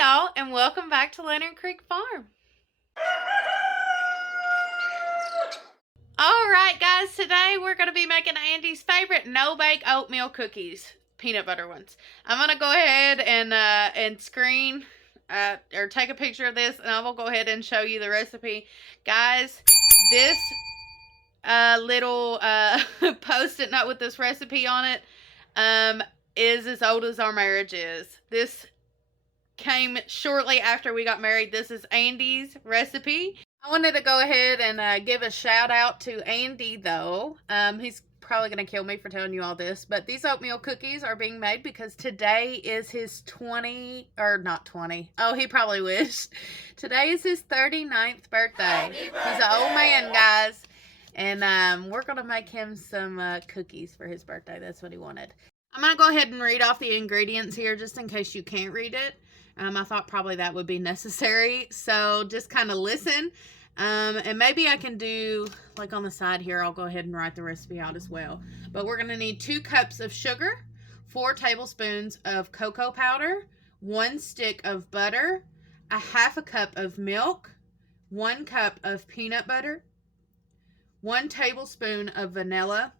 y'all, and welcome back to Leonard Creek Farm. Alright guys, today we're going to be making Andy's favorite no-bake oatmeal cookies, peanut butter ones. I'm going to go ahead and screen or take a picture of this, and I will go ahead and show you the recipe. Guys, this little post-it note with this recipe on it is as old as our marriage is. This came shortly after we got married. This is Andy's recipe. I wanted to go ahead and give a shout out to Andy though. He's probably going to kill me for telling you all this, but these oatmeal cookies are being made because today is his 20, or not 20. Oh, he probably wished. Today is his 39th birthday. He's an old man, guys. And we're going to make him some cookies for his birthday. That's what he wanted. I'm going to go ahead and read off the ingredients here just in case you can't read it. I thought probably that would be necessary. So just kind of listen. And maybe I can do, like on the side here, I'll go ahead and write the recipe out as well. But we're going to need 2 cups of sugar, 4 tablespoons of cocoa powder, 1 stick of butter, a half a cup of milk, 1 cup of peanut butter, 1 tablespoon of vanilla,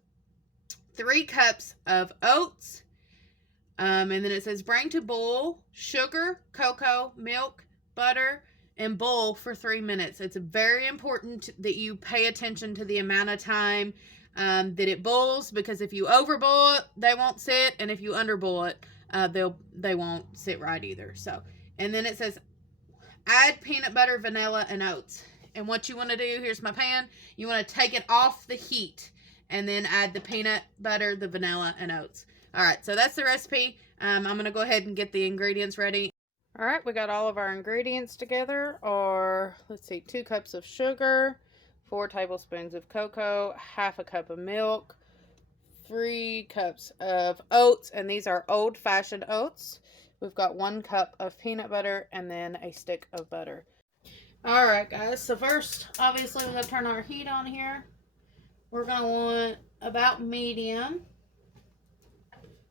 3 cups of oats, and then it says bring to boil sugar, cocoa, milk, butter, and boil for 3 minutes. It's very important that you pay attention to the amount of time that it boils, because if you overboil it, they won't sit, and if you underboil it, they won't sit right either. So, and then it says add peanut butter, vanilla, and oats. And what you want to do, here's my pan, you want to take it off the heat and then add the peanut butter, the vanilla, and oats. All right, so that's the recipe. I'm going to go ahead and get the ingredients ready. All right, we got all of our ingredients together. Or, let's see, 2 cups of sugar, 4 tablespoons of cocoa, half a cup of milk, 3 cups of oats, and these are old-fashioned oats. We've got 1 cup of peanut butter and then a stick of butter. All right, guys, so first, obviously, we're going to turn our heat on here. We're going to want about medium.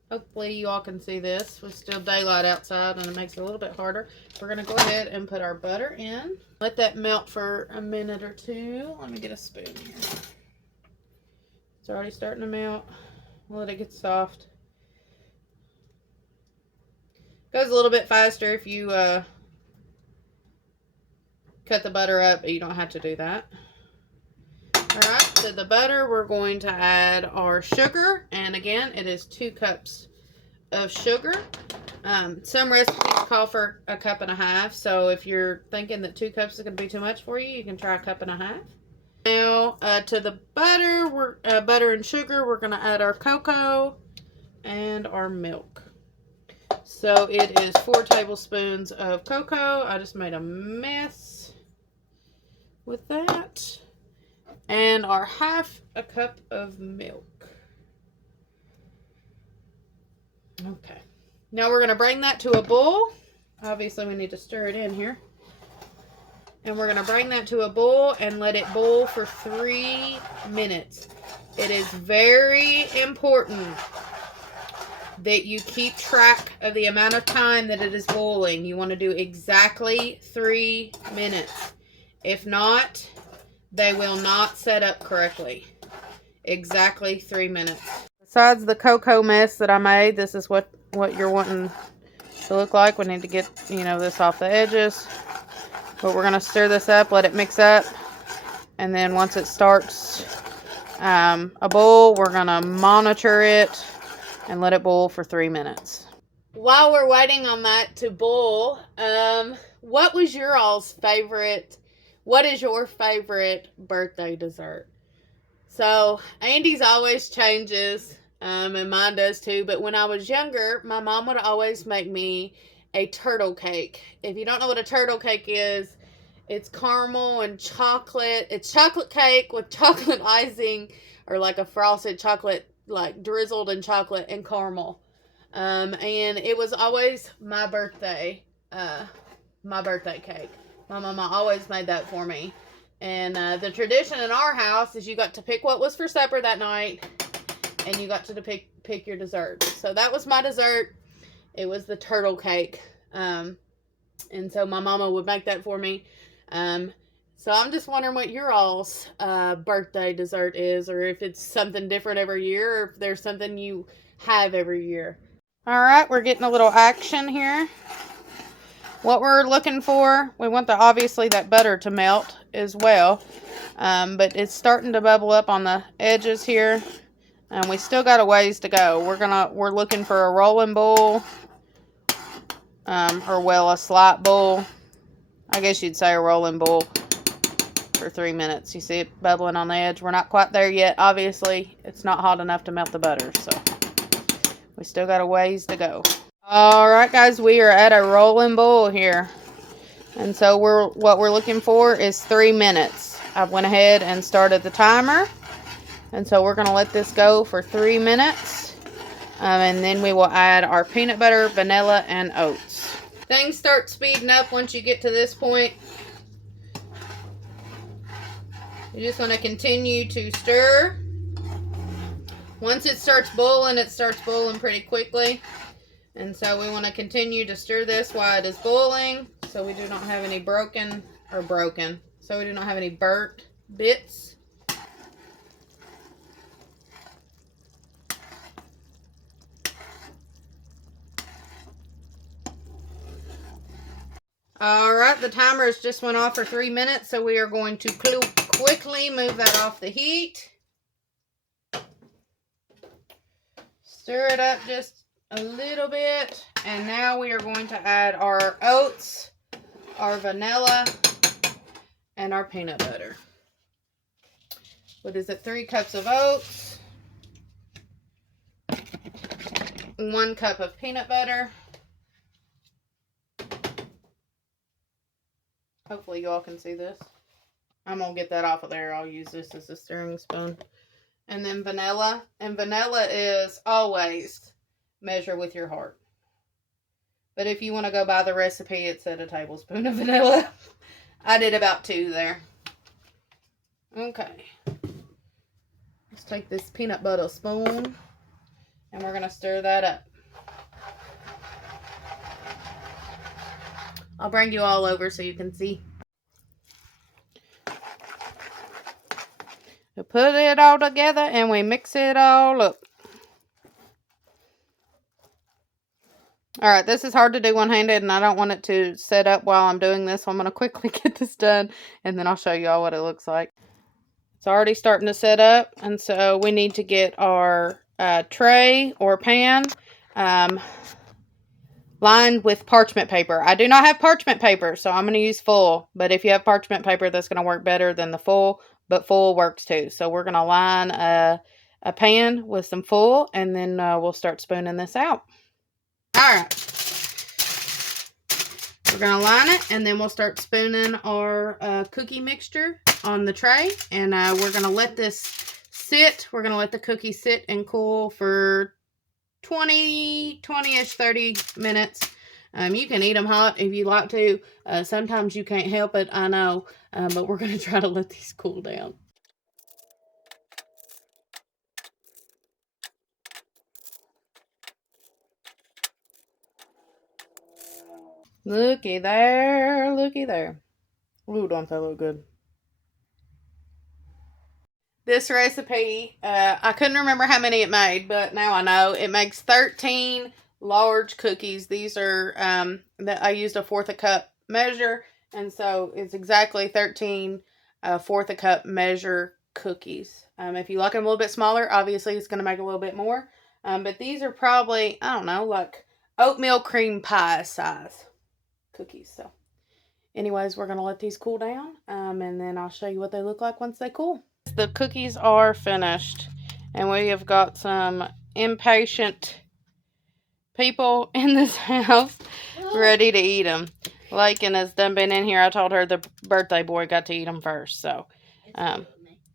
Hopefully you all can see this. It's still daylight outside and it makes it a little bit harder. We're going to go ahead and put our butter in. Let that melt for a minute or 2. Let me get a spoon here. It's already starting to melt. We'll let it get soft. Goes a little bit faster if you cut the butter up, but you don't have to do that. Alright, to the butter, we're going to add our sugar. And again, it is 2 cups of sugar. Some recipes call for 1.5 cups. So if you're thinking that 2 cups is going to be too much for you, you can try 1.5 cups. Now, to the butter, butter and sugar, we're going to add our cocoa and our milk. So it is 4 tablespoons of cocoa. I just made a mess with that. And our half a cup of milk. Okay. Now we're going to bring that to a boil. Obviously we need to stir it in here. And we're going to bring that to a boil and let it boil for 3 minutes. It is very important that you keep track of the amount of time that it is boiling. You want to do exactly 3 minutes. If not, they will not set up correctly. Exactly 3 minutes. Besides the cocoa mess that I made, this is what you're wanting to look like. We need to get, this off the edges. But we're going to stir this up, let it mix up. And then once it starts a boil, we're going to monitor it and let it boil for 3 minutes. While we're waiting on that to boil, what was your all's favorite? What is your favorite birthday dessert? So, Andy's always changes, and mine does too. But when I was younger, my mom would always make me a turtle cake. If you don't know what a turtle cake is, it's caramel and chocolate. It's chocolate cake with chocolate icing, or like a frosted chocolate, like drizzled in chocolate and caramel. And it was always my birthday cake. My mama always made that for me. And the tradition in our house is you got to pick what was for supper that night, and you got to pick your dessert. So that was my dessert. It was the turtle cake. And so my mama would make that for me. So I'm just wondering what your all's birthday dessert is, or if it's something different every year, or if there's something you have every year. All right, we're getting a little action here. What we're looking for, we want obviously that butter to melt as well, but it's starting to bubble up on the edges here, and we still got a ways to go. We're looking for a rolling bowl, or a slight bowl. I guess you'd say a rolling bowl for 3 minutes. You see it bubbling on the edge. We're not quite there yet. Obviously, it's not hot enough to melt the butter, so we still got a ways to go. All right, guys, we are at a rolling bowl here. And so what we're looking for is 3 minutes. I went ahead and started the timer. And so we're going to let this go for 3 minutes. And then we will add our peanut butter, vanilla, and oats. Things start speeding up once you get to this point. You just want to continue to stir. Once it starts boiling pretty quickly. And so we want to continue to stir this while it is boiling, so we do not have any so we do not have any burnt bits. All right, the timer has just went off for 3 minutes, so we are going to quickly move that off the heat. Stir it up just a little bit, and now we are going to add our oats, our vanilla, and our peanut butter. What is it? 3 cups of oats, 1 cup of peanut butter. Hopefully you all can see this. I'm going to get that off of there. I'll use this as a stirring spoon. And then vanilla. And vanilla is always measure with your heart. But if you want to go by the recipe, it said a tablespoon of vanilla. I did about 2 there. Okay. Let's take this peanut butter spoon and we're going to stir that up. I'll bring you all over so you can see. We put it all together and we mix it all up. Alright, this is hard to do one-handed and I don't want it to set up while I'm doing this. So I'm going to quickly get this done and then I'll show you all what it looks like. It's already starting to set up, and so we need to get our tray or pan lined with parchment paper. I do not have parchment paper, so I'm going to use full. But if you have parchment paper, that's going to work better than the full, but full works too. So we're going to line a pan with some full, and then we'll start spooning this out. Alright. We're going to line it, and then we'll start spooning our cookie mixture on the tray. And we're going to let this sit. We're going to let the cookie sit and cool for 20-ish, 30 minutes. You can eat them hot if you like to. Sometimes you can't help it, I know. But we're going to try to let these cool down. Looky there, looky there. Ooh, don't that look good? This recipe, I couldn't remember how many it made, but now I know. It makes 13 large cookies. These are, that I used a 1/4 cup measure, and so it's exactly 13 1/4 cup measure cookies. If you like them a little bit smaller, obviously it's going to make a little bit more. But these are probably, I don't know, like oatmeal cream pie size cookies. So anyways, we're going to let these cool down, and then I'll show you what they look like once they cool. The cookies are finished, and we have got some impatient people in this house ready to eat them. Lakin has done been in here. I told her the birthday boy got to eat them first, so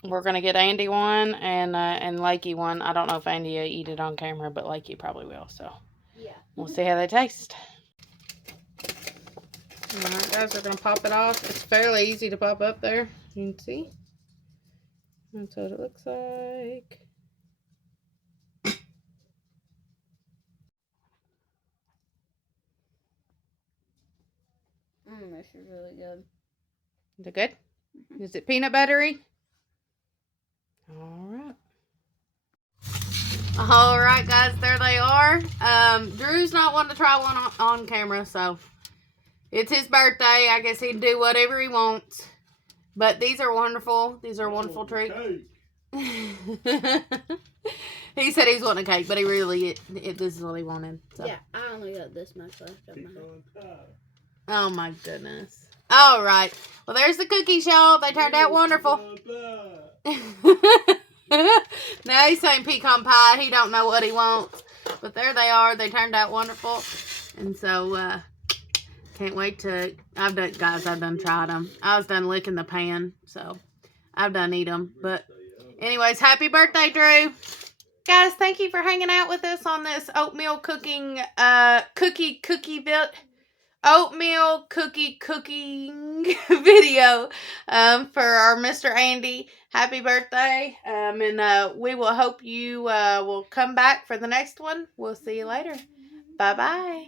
we're gonna get Andy one and Lakey one. I don't know if Andy will eat it on camera, but Lakey probably will. So yeah, we'll see how they taste. All right, guys, we're gonna pop it off. It's fairly easy to pop up there. You can see. That's what it looks like. mix is really good. Is it good? Is it peanut buttery? Alright. Alright, guys, there they are. Drew's not wanting to try one on camera, so it's his birthday. I guess he can do whatever he wants. But these are wonderful. These are wonderful treats. He said he's wanting a cake, but he really, this is what he wanted. So. Yeah, I only got this much left of my Oh my goodness. Alright. Well, there's the cookies, y'all. They turned out wonderful. Now he's saying pecan pie. He don't know what he wants. But there they are. They turned out wonderful. And so, can't wait to, I've done tried them. I was done licking the pan. So, I've done eat them. But, anyways, happy birthday, Drew. Guys, thank you for hanging out with us on this oatmeal cooking, oatmeal cooking video for our Mr. Andy. Happy birthday. And we will hope you will come back for the next one. We'll see you later. Bye-bye.